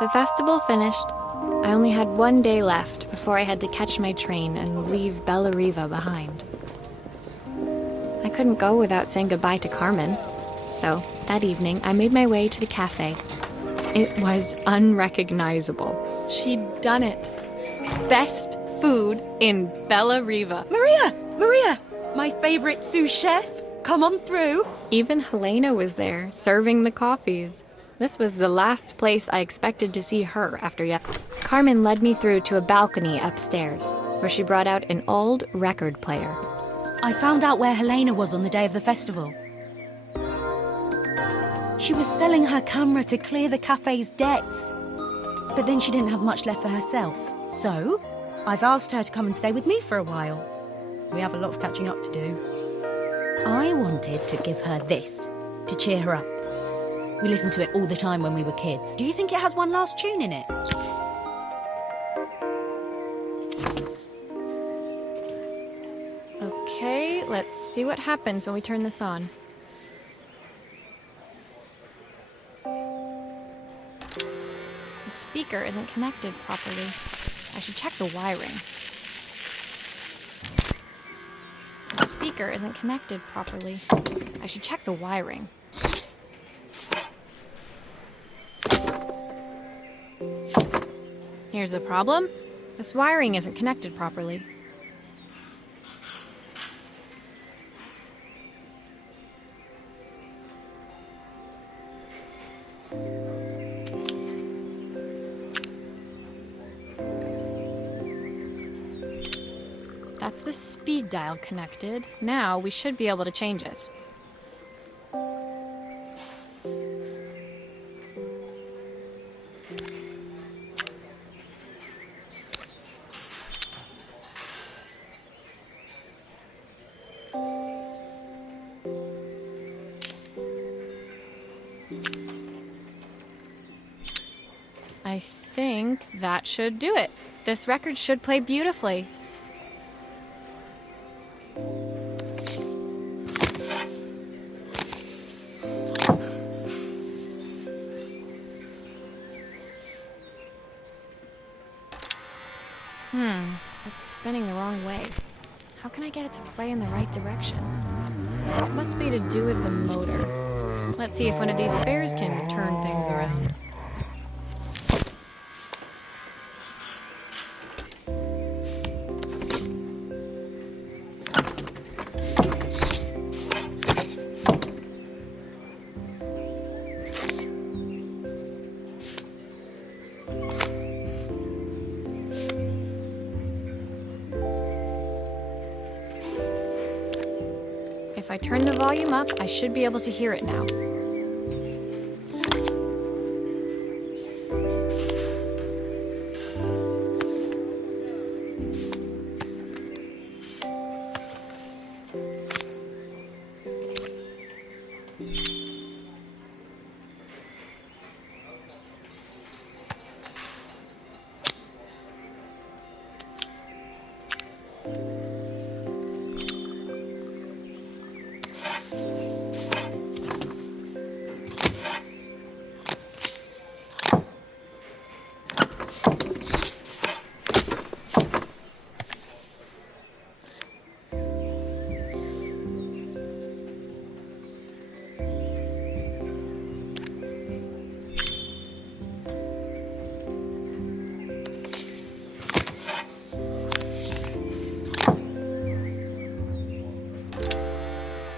The festival finished. I only had one day left before I had to catch my train and leave Bella Riva behind. I couldn't go without saying goodbye to Carmen. So, that evening, I made my way to the cafe. It was unrecognizable. She'd done it. Best food in Bella Riva. Maria! My favorite sous chef. Come on through. Even Helena was there, serving the coffees. This was the last place I expected to see her after yet. Carmen led me through to a balcony upstairs, where she brought out an old record player. I found out where Helena was on the day of the festival. She was selling her camera to clear the cafe's debts. But then she didn't have much left for herself. So, I've asked her to come and stay with me for a while. We have a lot of catching up to do. I wanted to give her this, to cheer her up. We listened to it all the time when we were kids. Do you think it has one last tune in it? Okay, let's see what happens when we turn this on. The speaker isn't connected properly. I should check the wiring. The speaker isn't connected properly. I should check the wiring. Here's the problem. This wiring isn't connected properly. That's the speed dial connected. Now we should be able to change it. I think that should do it. This record should play beautifully. It's spinning the wrong way. How can I get it to play in the right direction? It must be to do with the motor. Let's see if one of these spares can turn things around. If I turn the volume up, I should be able to hear it now.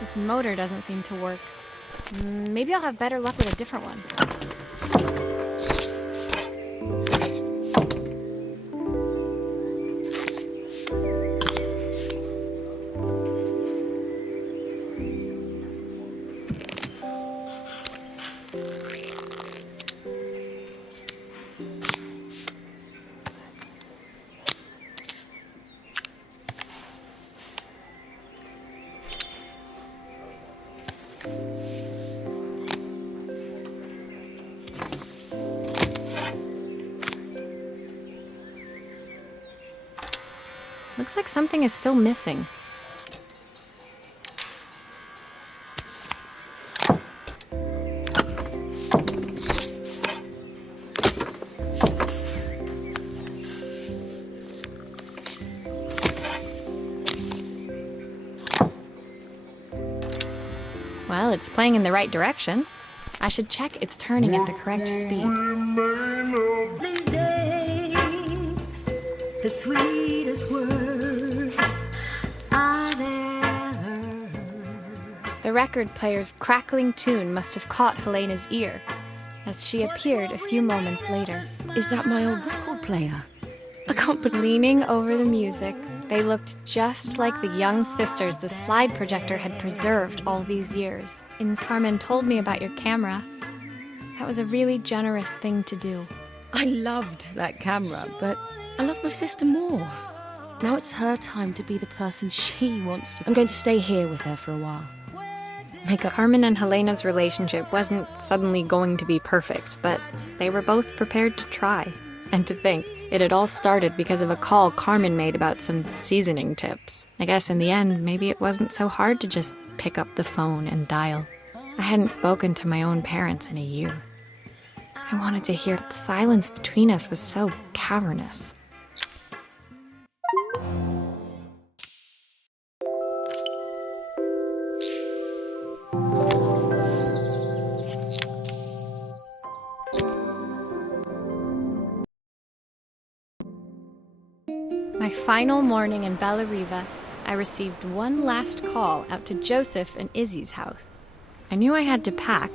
This motor doesn't seem to work. Maybe I'll have better luck with a different one. Looks like something is still missing. Well, it's playing in the right direction. I should check it's turning at the correct speed. These days, the sweetest words I've ever heard. The record player's crackling tune must have caught Helena's ear, as she appeared a few moments later. Is that my old record player? I can't believe... Leaning over the music, they looked just like the young sisters the slide projector had preserved all these years. Carmen told me about your camera. That was a really generous thing to do. I loved that camera, but I love my sister more. Now it's her time to be the person she wants to. I'm going to stay here with her for a while. Carmen and Helena's relationship wasn't suddenly going to be perfect, but they were both prepared to try. And to think, it had all started because of a call Carmen made about some seasoning tips. I guess in the end, maybe it wasn't so hard to just pick up the phone and dial. I hadn't spoken to my own parents in a year. I wanted to hear. The silence between us was so cavernous. My final morning in Bellariva, I received one last call out to Joseph and Izzy's house. I knew I had to pack,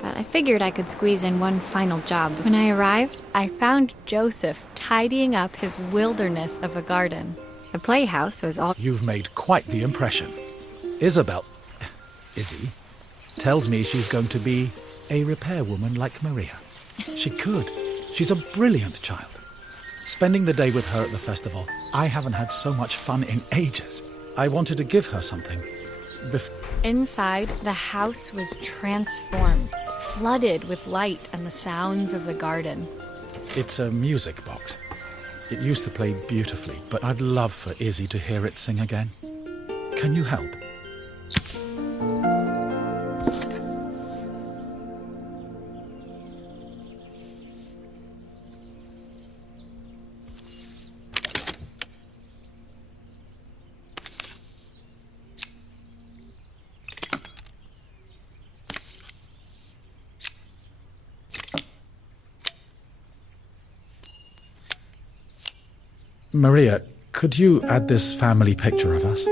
but I figured I could squeeze in one final job. When I arrived, I found Joseph tidying up his wilderness of a garden. The playhouse was all... You've made quite the impression. Izzy, tells me she's going to be a repairwoman like Maria. She could. She's a brilliant child. Spending the day with her at the festival, I haven't had so much fun in ages. I wanted to give her something. Inside, the house was transformed, flooded with light and the sounds of the garden. It's a music box. It used to play beautifully, but I'd love for Izzy to hear it sing again. Can you help? Maria, could you add this family picture of us?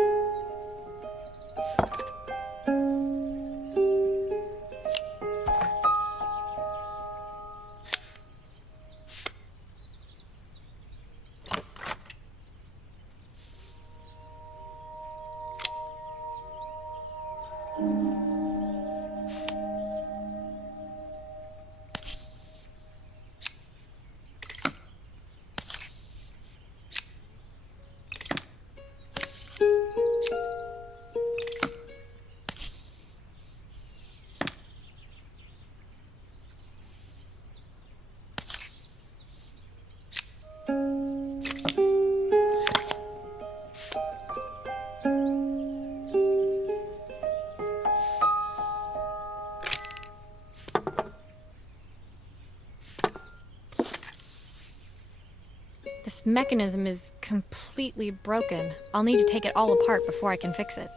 This mechanism is completely broken. I'll need to take it all apart before I can fix it.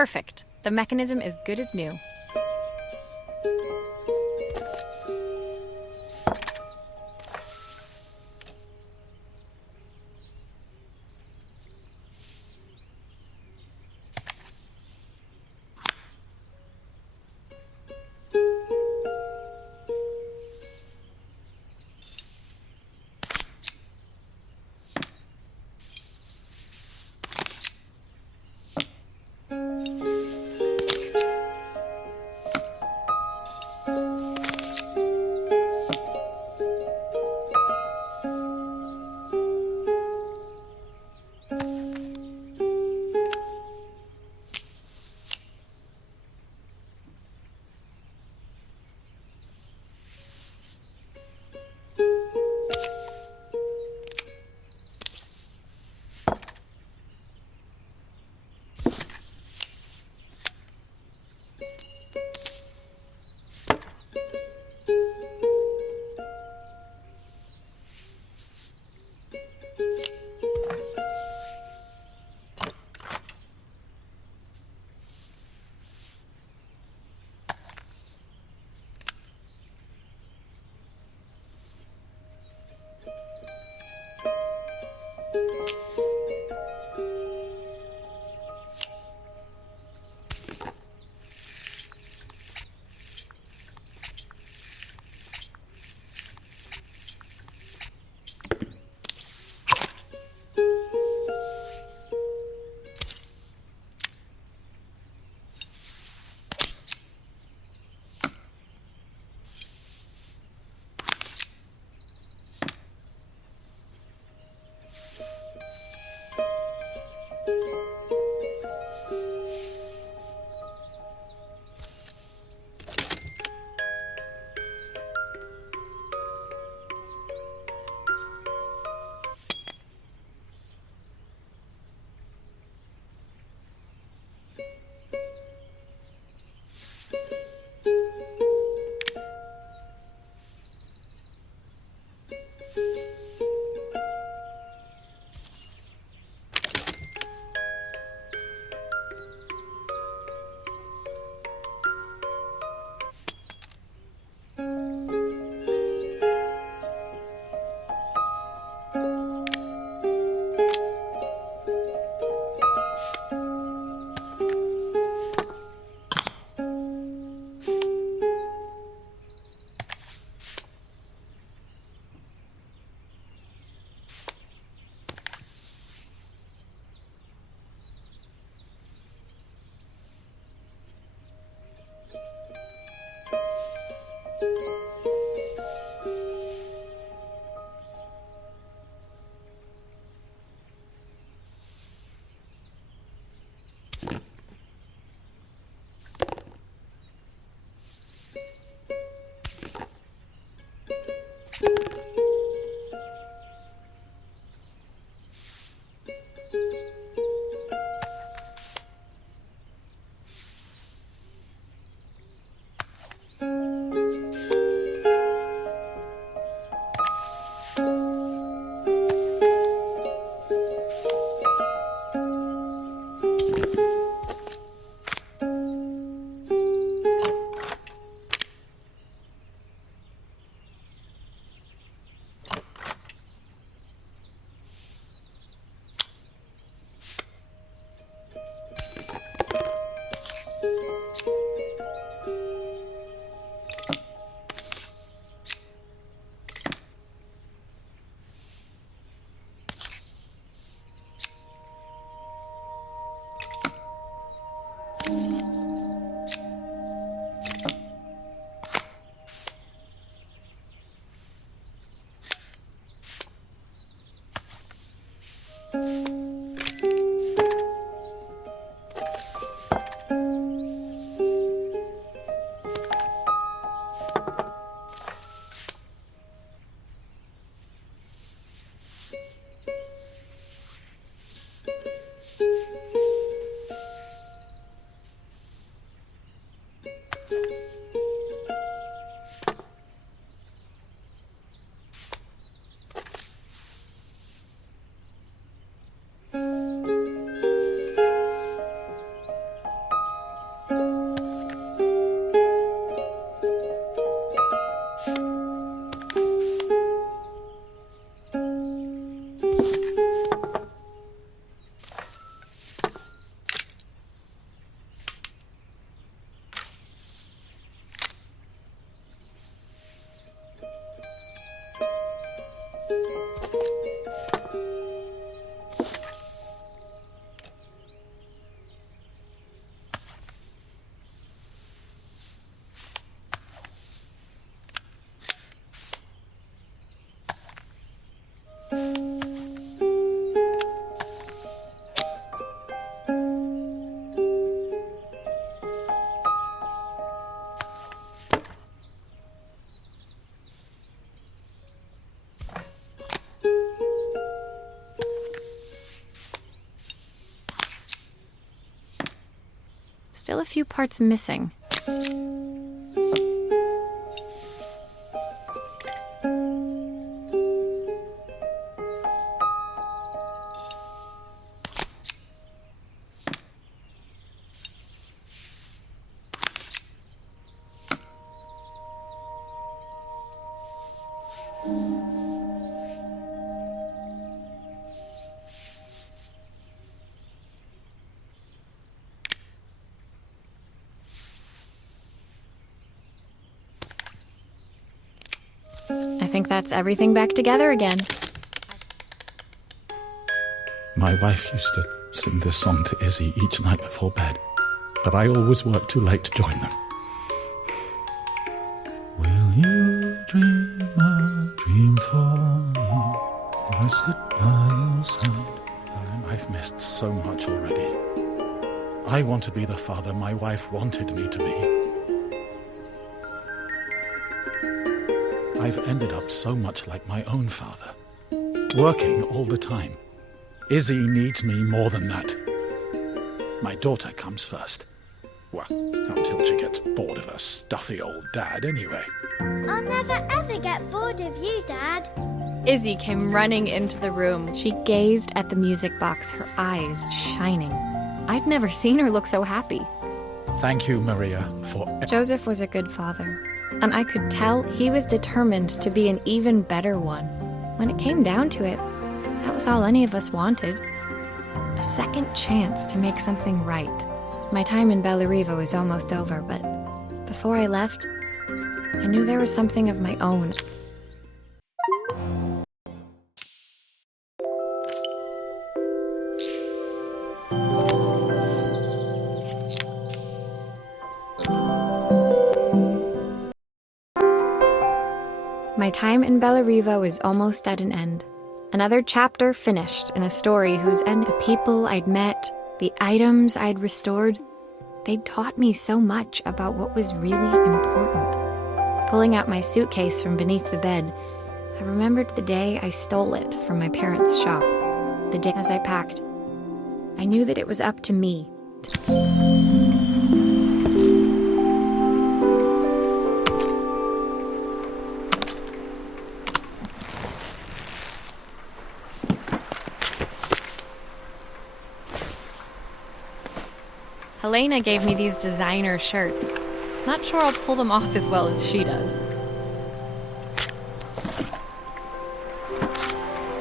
Perfect. The mechanism is good as new. still a few parts missing. I think that's everything back together again. My wife used to sing this song to Izzy each night before bed, but I always worked too late to join them. Will you dream a dream for me, or I sit by your side? I've missed so much already. I want to be the father my wife wanted me to be. I've ended up so much like my own father, working all the time. Izzy needs me more than that. My daughter comes first. Well, until she gets bored of her stuffy old dad anyway. I'll never ever get bored of you, Dad. Izzy came running into the room. She gazed at the music box, her eyes shining. I'd never seen her look so happy. Thank you, Maria, for... Joseph was a good father, and I could tell he was determined to be an even better one. When it came down to it, that was all any of us wanted. A second chance to make something right. My time in Bellariva was almost over, but before I left, I knew there was something of my own. My time in Bellariva was almost at an end. Another chapter finished in a story whose end, the people I'd met, the items I'd restored, they'd taught me so much about what was really important. Pulling out my suitcase from beneath the bed, I remembered the day I stole it from my parents' shop. The day as I packed, I knew that it was up to me Helena gave me these designer shirts. Not sure I'll pull them off as well as she does.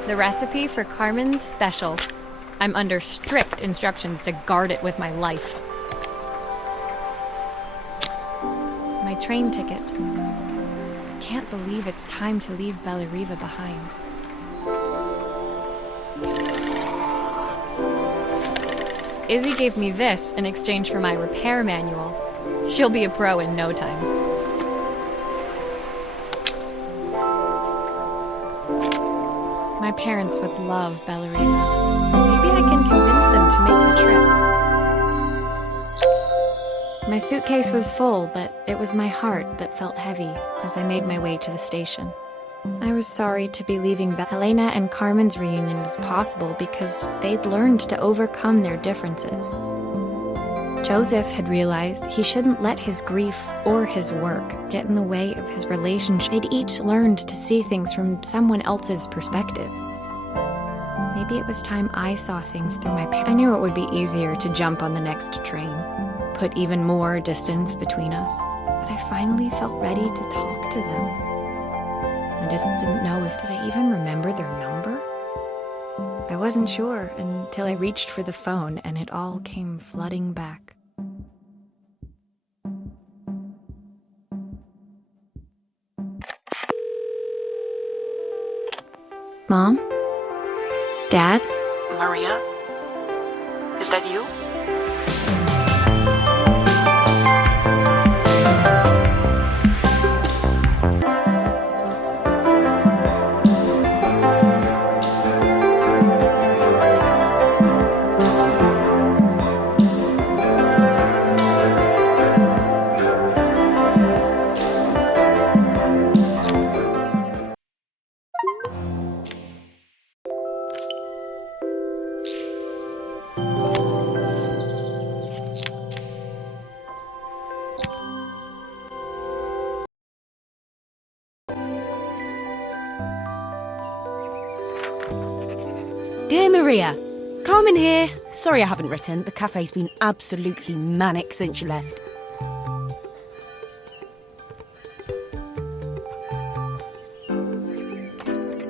The recipe for Carmen's special. I'm under strict instructions to guard it with my life. My train ticket. Can't believe it's time to leave Bellariva behind. Izzy gave me this in exchange for my repair manual. She'll be a pro in no time. My parents would love Bellariva. Maybe I can convince them to make the trip. My suitcase was full, but it was my heart that felt heavy as I made my way to the station. I was sorry to be leaving, but Helena and Carmen's reunion was possible because they'd learned to overcome their differences. Joseph had realized he shouldn't let his grief or his work get in the way of his relationship. They'd each learned to see things from someone else's perspective. Maybe it was time I saw things through my parents. I knew it would be easier to jump on the next train, put even more distance between us, but I finally felt ready to talk to them. I just didn't know did I even remember their number? I wasn't sure until I reached for the phone and it all came flooding back. Mom? Dad? Maria? Is that you? Hey, Maria. Carmen here. Sorry I haven't written. The cafe's been absolutely manic since you left.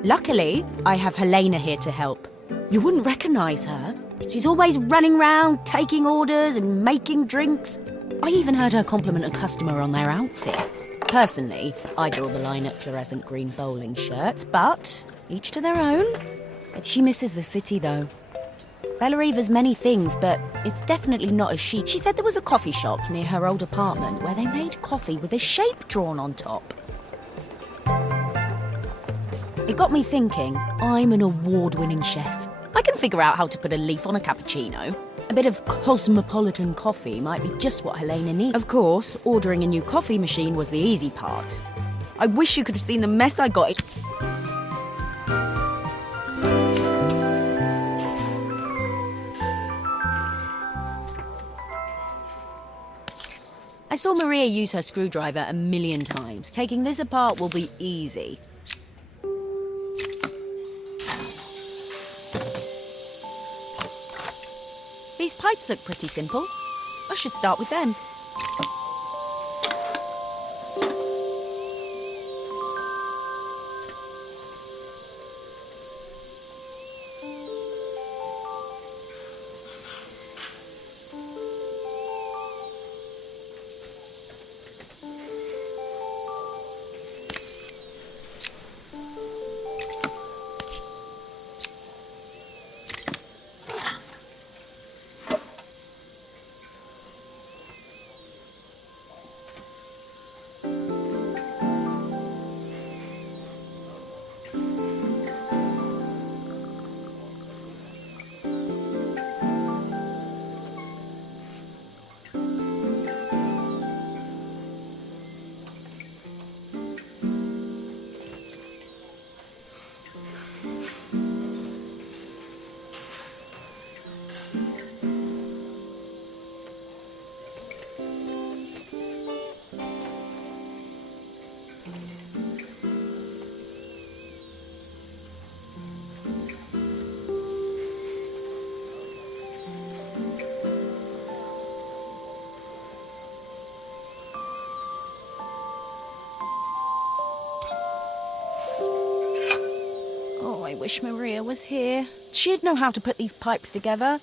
Luckily, I have Helena here to help. You wouldn't recognise her. She's always running round, taking orders and making drinks. I even heard her compliment a customer on their outfit. Personally, I draw the line at fluorescent green bowling shirts, but each to their own. She misses the city, though. Bellariva's many things, but it's definitely not as chic. She said there was a coffee shop near her old apartment where they made coffee with a shape drawn on top. It got me thinking, I'm an award-winning chef. I can figure out how to put a leaf on a cappuccino. A bit of cosmopolitan coffee might be just what Helena needs. Of course, ordering a new coffee machine was the easy part. I wish you could have seen the mess I got. I saw Maria use her screwdriver a million times. Taking this apart will be easy. These pipes look pretty simple. I should start with them. I wish Maria was here. She'd know how to put these pipes together.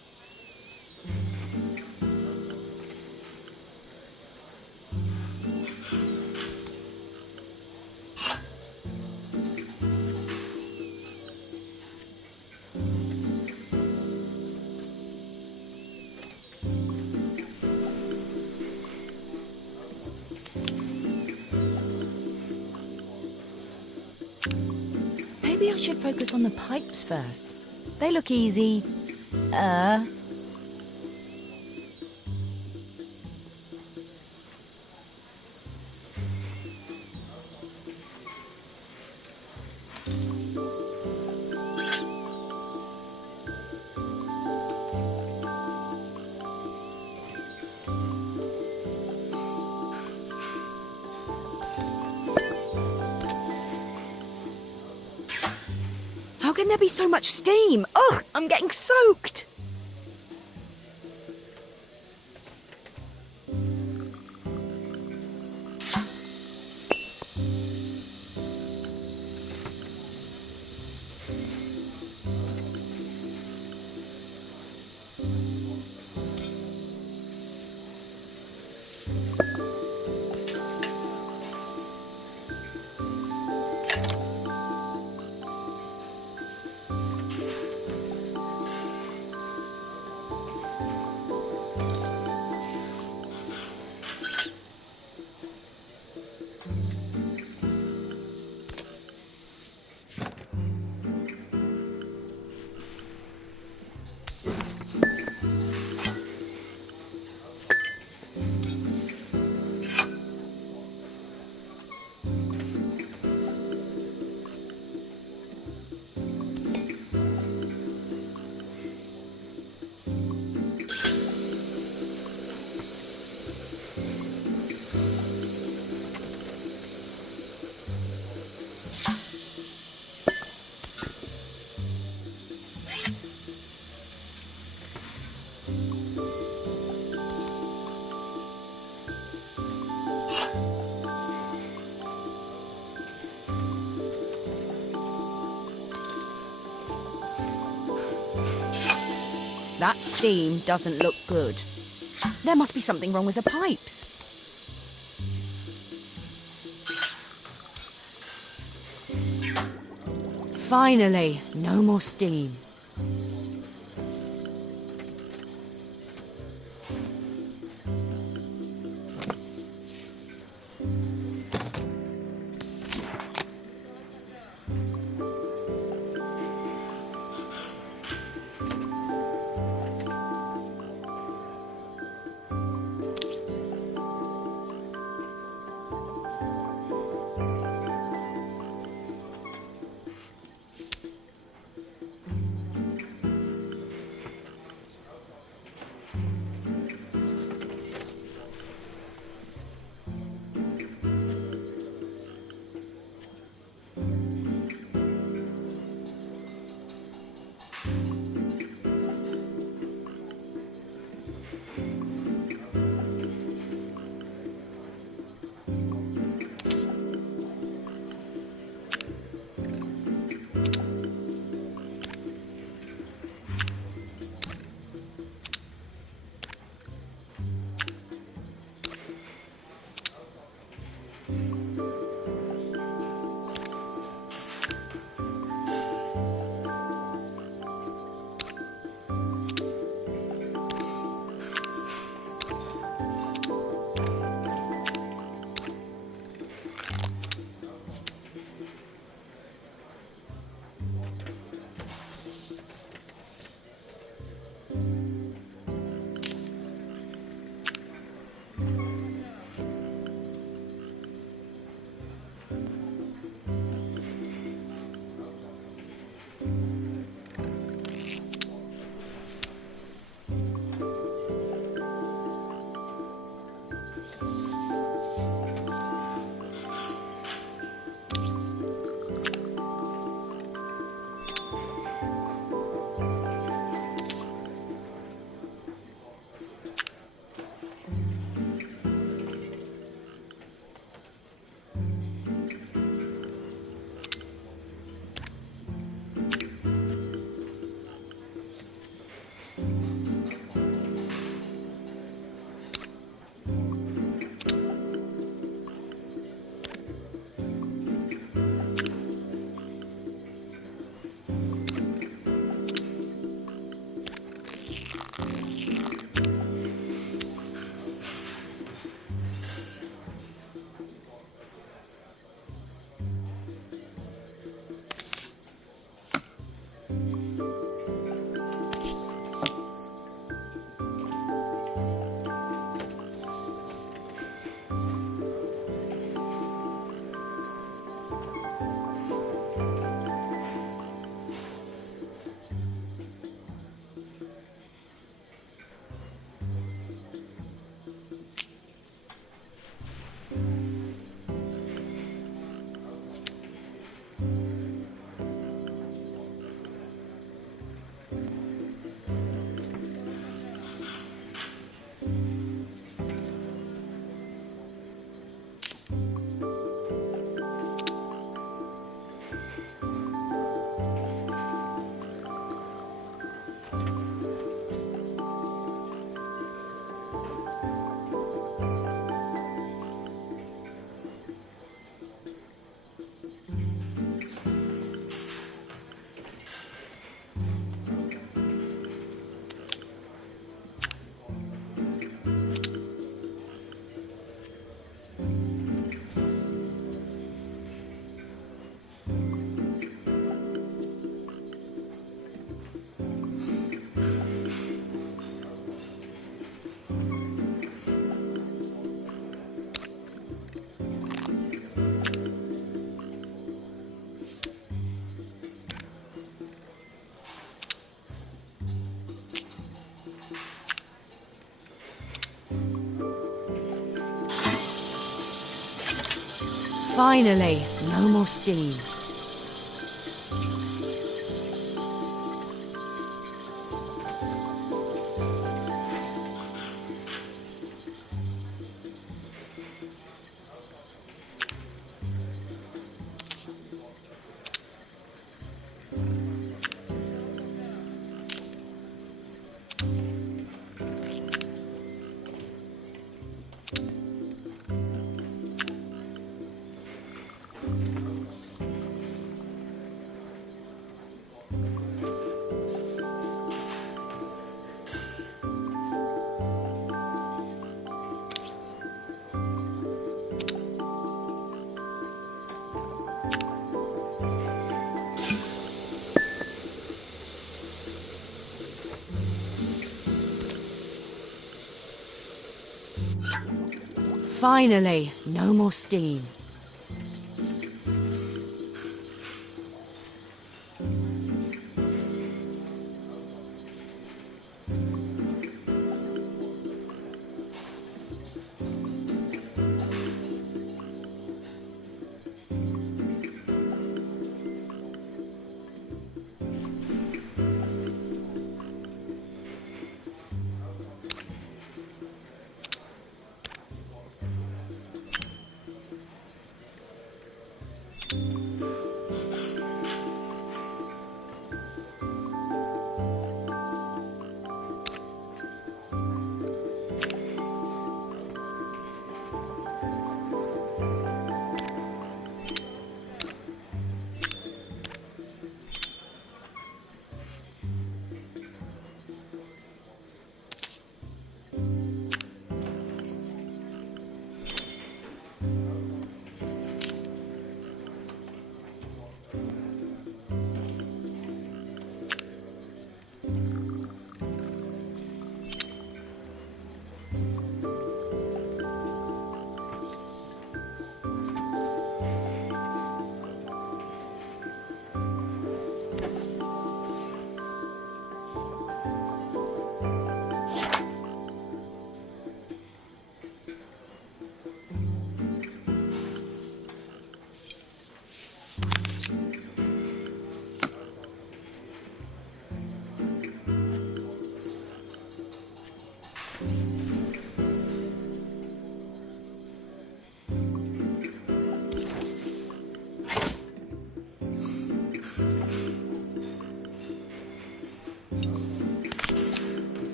Maybe I should focus on the pipes first. They look easy. How can there be so much steam? Ugh, I'm getting soaked. That steam doesn't look good. There must be something wrong with the pipes. Finally, no more steam. Finally, no more steam. Finally, no more steam.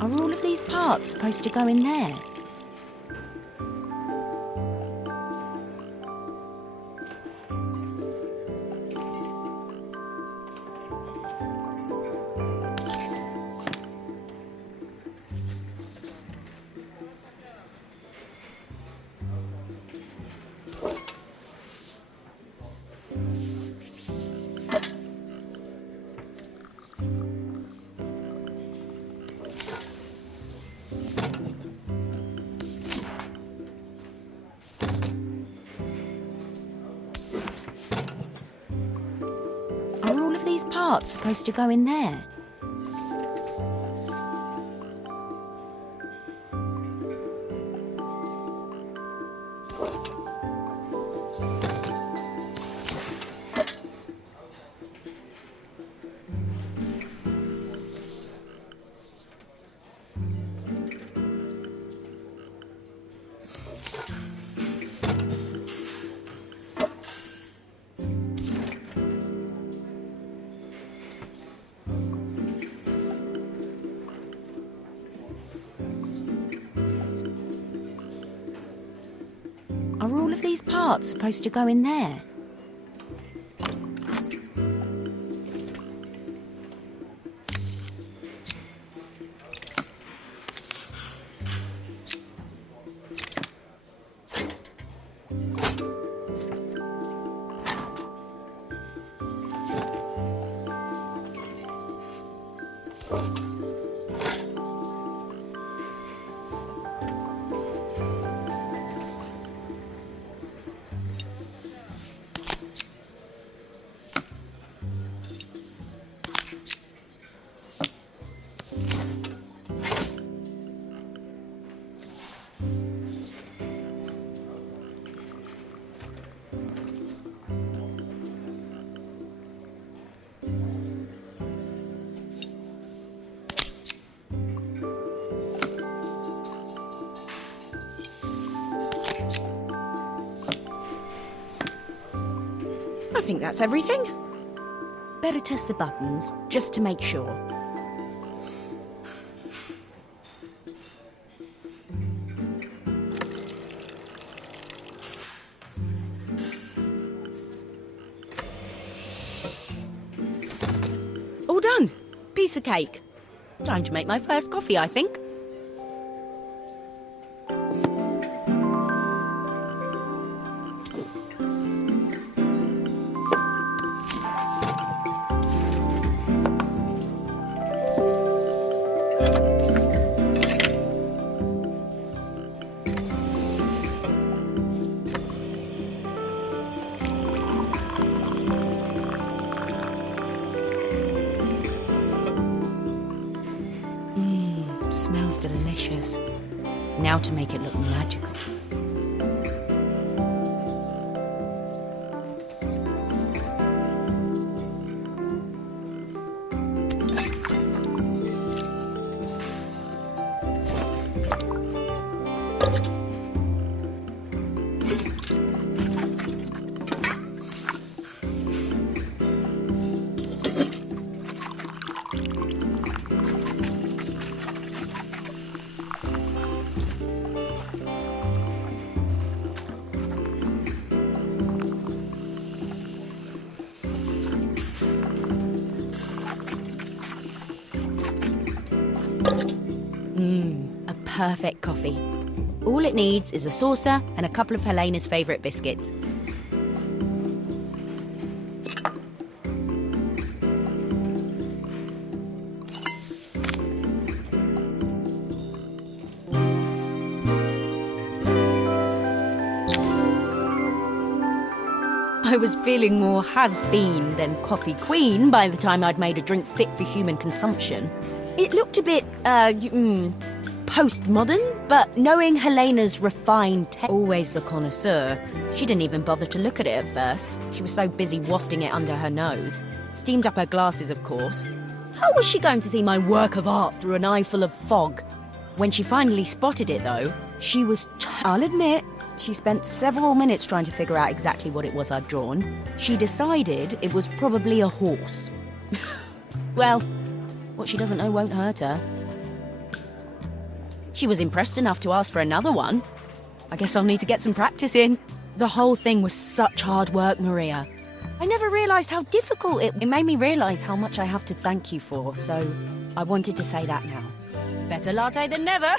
Are all of these parts supposed to go in there? Are all of these parts supposed to go in there? Are all of these parts supposed to go in there? I think that's everything. Better test the buttons, just to make sure. All done. Piece of cake. Time to make my first coffee, I think. gorgeous. Now to make it look magical. A perfect coffee. All it needs is a saucer and a couple of Helena's favourite biscuits. I was feeling more has-been than coffee queen by the time I'd made a drink fit for human consumption. It looked a bit, postmodern, but knowing Helena's refined always the connoisseur, she didn't even bother to look at it at first. She was so busy wafting it under her nose. Steamed up her glasses, of course. How was she going to see my work of art through an eye full of fog? When she finally spotted it, though, she was I'll admit, she spent several minutes trying to figure out exactly what it was I'd drawn. She decided it was probably a horse. Well, what she doesn't know won't hurt her. She was impressed enough to ask for another one. I guess I'll need to get some practice in. The whole thing was such hard work, Maria. I never realised how difficult it made me realise how much I have to thank you for, so I wanted to say that now. Better latte than never.